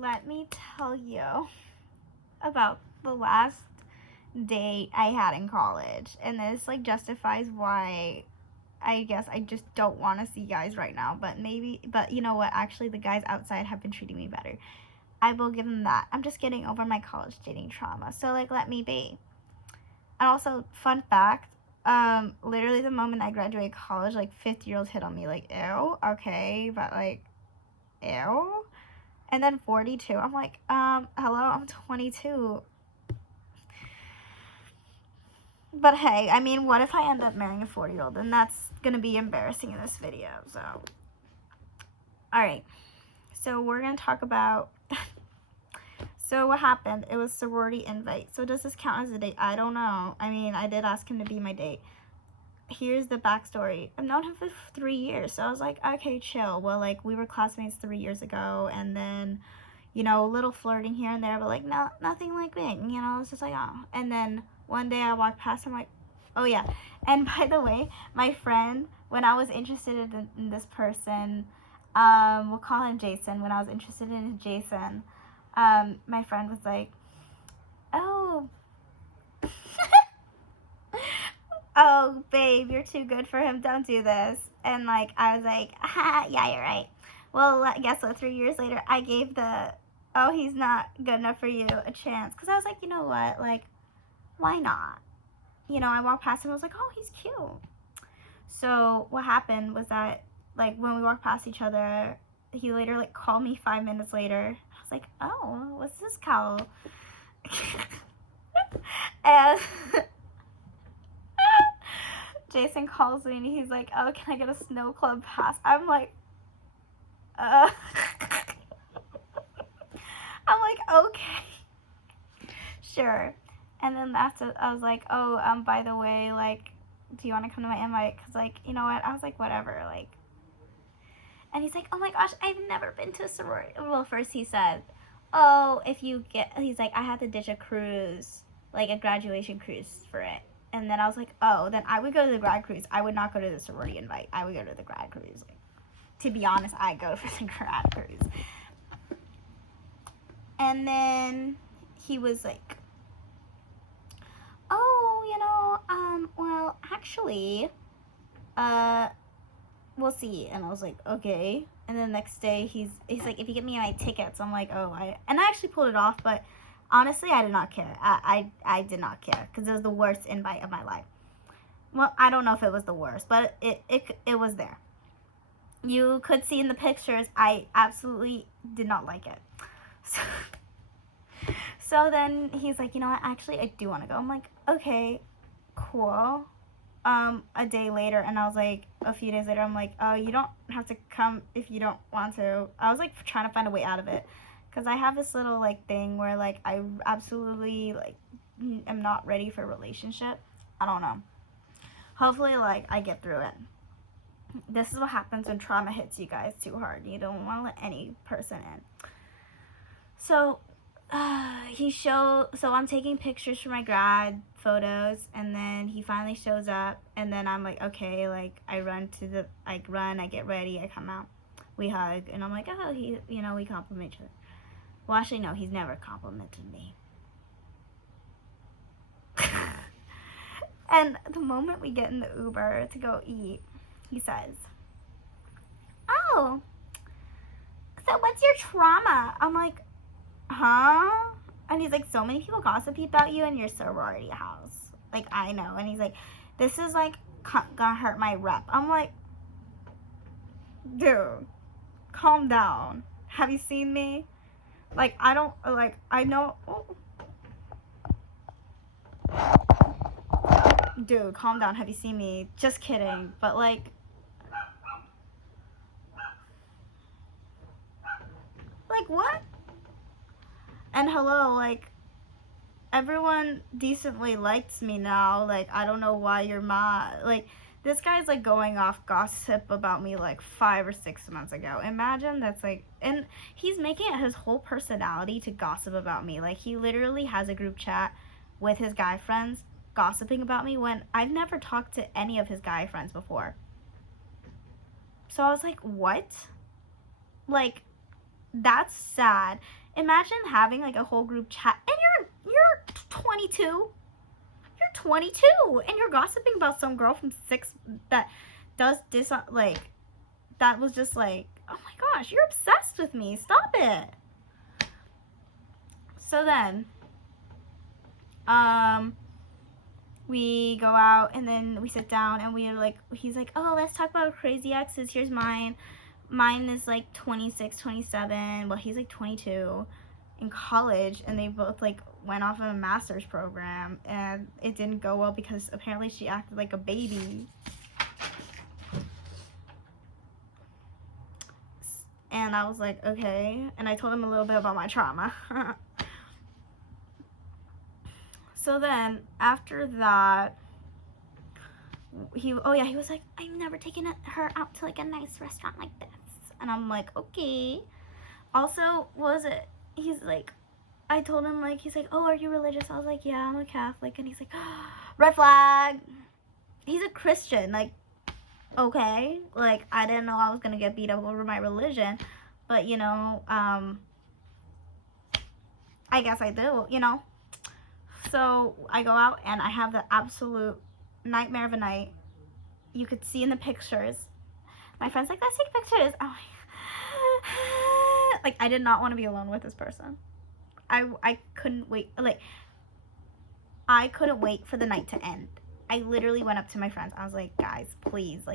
let me tell you about the last date I had in college. And this, like, justifies why I guess I just don't want to see guys right now. But you know what? Actually, the guys outside have been treating me better. I will give them that. I'm just getting over my college dating trauma. So, like, let me be. And also, fun fact, literally the moment I graduated college, like, 50-year-olds hit on me, like, ew, okay, but, like, ew. And then 42, I'm like, hello, I'm 22. But hey, I mean, what if I end up marrying a 40-year-old? Then that's gonna be embarrassing in this video, so. Alright, so we're gonna talk about, so what happened? It was sorority invite. So does this count as a date? I don't know. I mean, I did ask him to be my date. Here's the backstory. I've known him for 3 years, so I was like, okay, chill. Well, like, we were classmates 3 years ago, and then, you know, a little flirting here and there, but, like, no, nothing like big, you know, it's just like, oh. And then one day I walked past him, like, oh, yeah. And by the way, my friend, when I was interested in this person, we'll call him Jason. When I was interested in Jason, my friend was like, oh, oh, babe, you're too good for him. Don't do this. And, like, I was like, ah, yeah, you're right. Well, guess what? 3 years later, I gave the, oh, he's not good enough for you a chance. Because I was like, you know what? Like, why not? You know, I walked past him. I was like, oh, he's cute. So what happened was that, like, when we walked past each other, he later, like, called me 5 minutes later. I was like, oh, what's this cowl? And Jason calls me and he's like, oh, can I get a snow club pass? I'm like, I'm like, okay, sure. And then after, I was like, oh, by the way, like, do you want to come to my invite? Because, like, you know what? I was like, whatever, like. And he's like, oh my gosh, I've never been to a sorority. Well, first he said, oh, if you get, he's like, I had to ditch a cruise, like a graduation cruise for it. And then I was like, oh, then I would go to the grad cruise. I would not go to the sorority invite. I would go to the grad cruise. Like, to be honest, I go for the grad cruise. And then he was like, oh, you know, well, actually, we'll see. And I was like, okay. And then the next day, he's like, if you get me my tickets, I'm like, oh, and I actually pulled it off, but honestly, I did not care. I did not care, because it was the worst invite of my life. Well, I don't know if it was the worst, but it was there. You could see in the pictures, I absolutely did not like it. So then he's like, you know what, actually, I do want to go. I'm like, okay, cool. A day later, and I was like, a few days later, I'm like, oh, you don't have to come if you don't want to. I was, like, trying to find a way out of it, because I have this little, like, thing where, like, I absolutely, like, am not ready for a relationship. I don't know. Hopefully, like, I get through it. This is what happens when trauma hits you guys too hard. You don't want to let any person in. So, so I'm taking pictures for my grad photos, and then he finally shows up, and then I'm like, okay, like, I get ready, I come out, we hug, and I'm like, oh, you know, we compliment each other. Well, actually, no, he's never complimented me. And the moment we get in the Uber to go eat, he says, oh, so what's your trauma? I'm like, huh? And he's like, so many people gossip about you in your sorority house. Like, I know. And he's like, this is, like, gonna hurt my rep. I'm like, dude, calm down. Have you seen me? Like, I don't, like, I know. Oh. Dude, calm down. Have you seen me? Just kidding. But, like, what? And hello, like, everyone decently likes me now. Like, I don't know why you're mad. Like, this guy's, like, going off gossip about me, like, 5 or 6 months ago. Imagine that's, like, and he's making it his whole personality to gossip about me. Like, he literally has a group chat with his guy friends gossiping about me when I've never talked to any of his guy friends before. So I was like, what? Like, that's sad. Imagine having like a whole group chat and you're 22. You're 22 and you're gossiping about some girl from 6 that does this, like, that was just like, oh my gosh, you're obsessed with me. Stop it. So then, we go out and then we sit down and we're like, he's like, oh, let's talk about crazy exes. Here's mine. Mine is like 26, 27. Well, he's like 22 in college, and they both like went off of a master's program, and it didn't go well because apparently she acted like a baby. And I was like, okay. And I told him a little bit about my trauma. So then, after that, he was like, I've never taken her out to like a nice restaurant like this. And I'm like, okay. Also, he's like, I told him, like, he's like, oh, are you religious? I was like, yeah, I'm a Catholic. And he's like, oh, red flag. He's a Christian. Like, okay. Like, I didn't know I was going to get beat up over my religion. But, you know, I guess I do, you know. So I go out and I have the absolute nightmare of a night. You could see in the pictures. My friend's like, let's take pictures. I'm like, I did not want to be alone with this person. I couldn't wait. Like, I couldn't wait for the night to end. I literally went up to my friends. I was like, guys, please, like,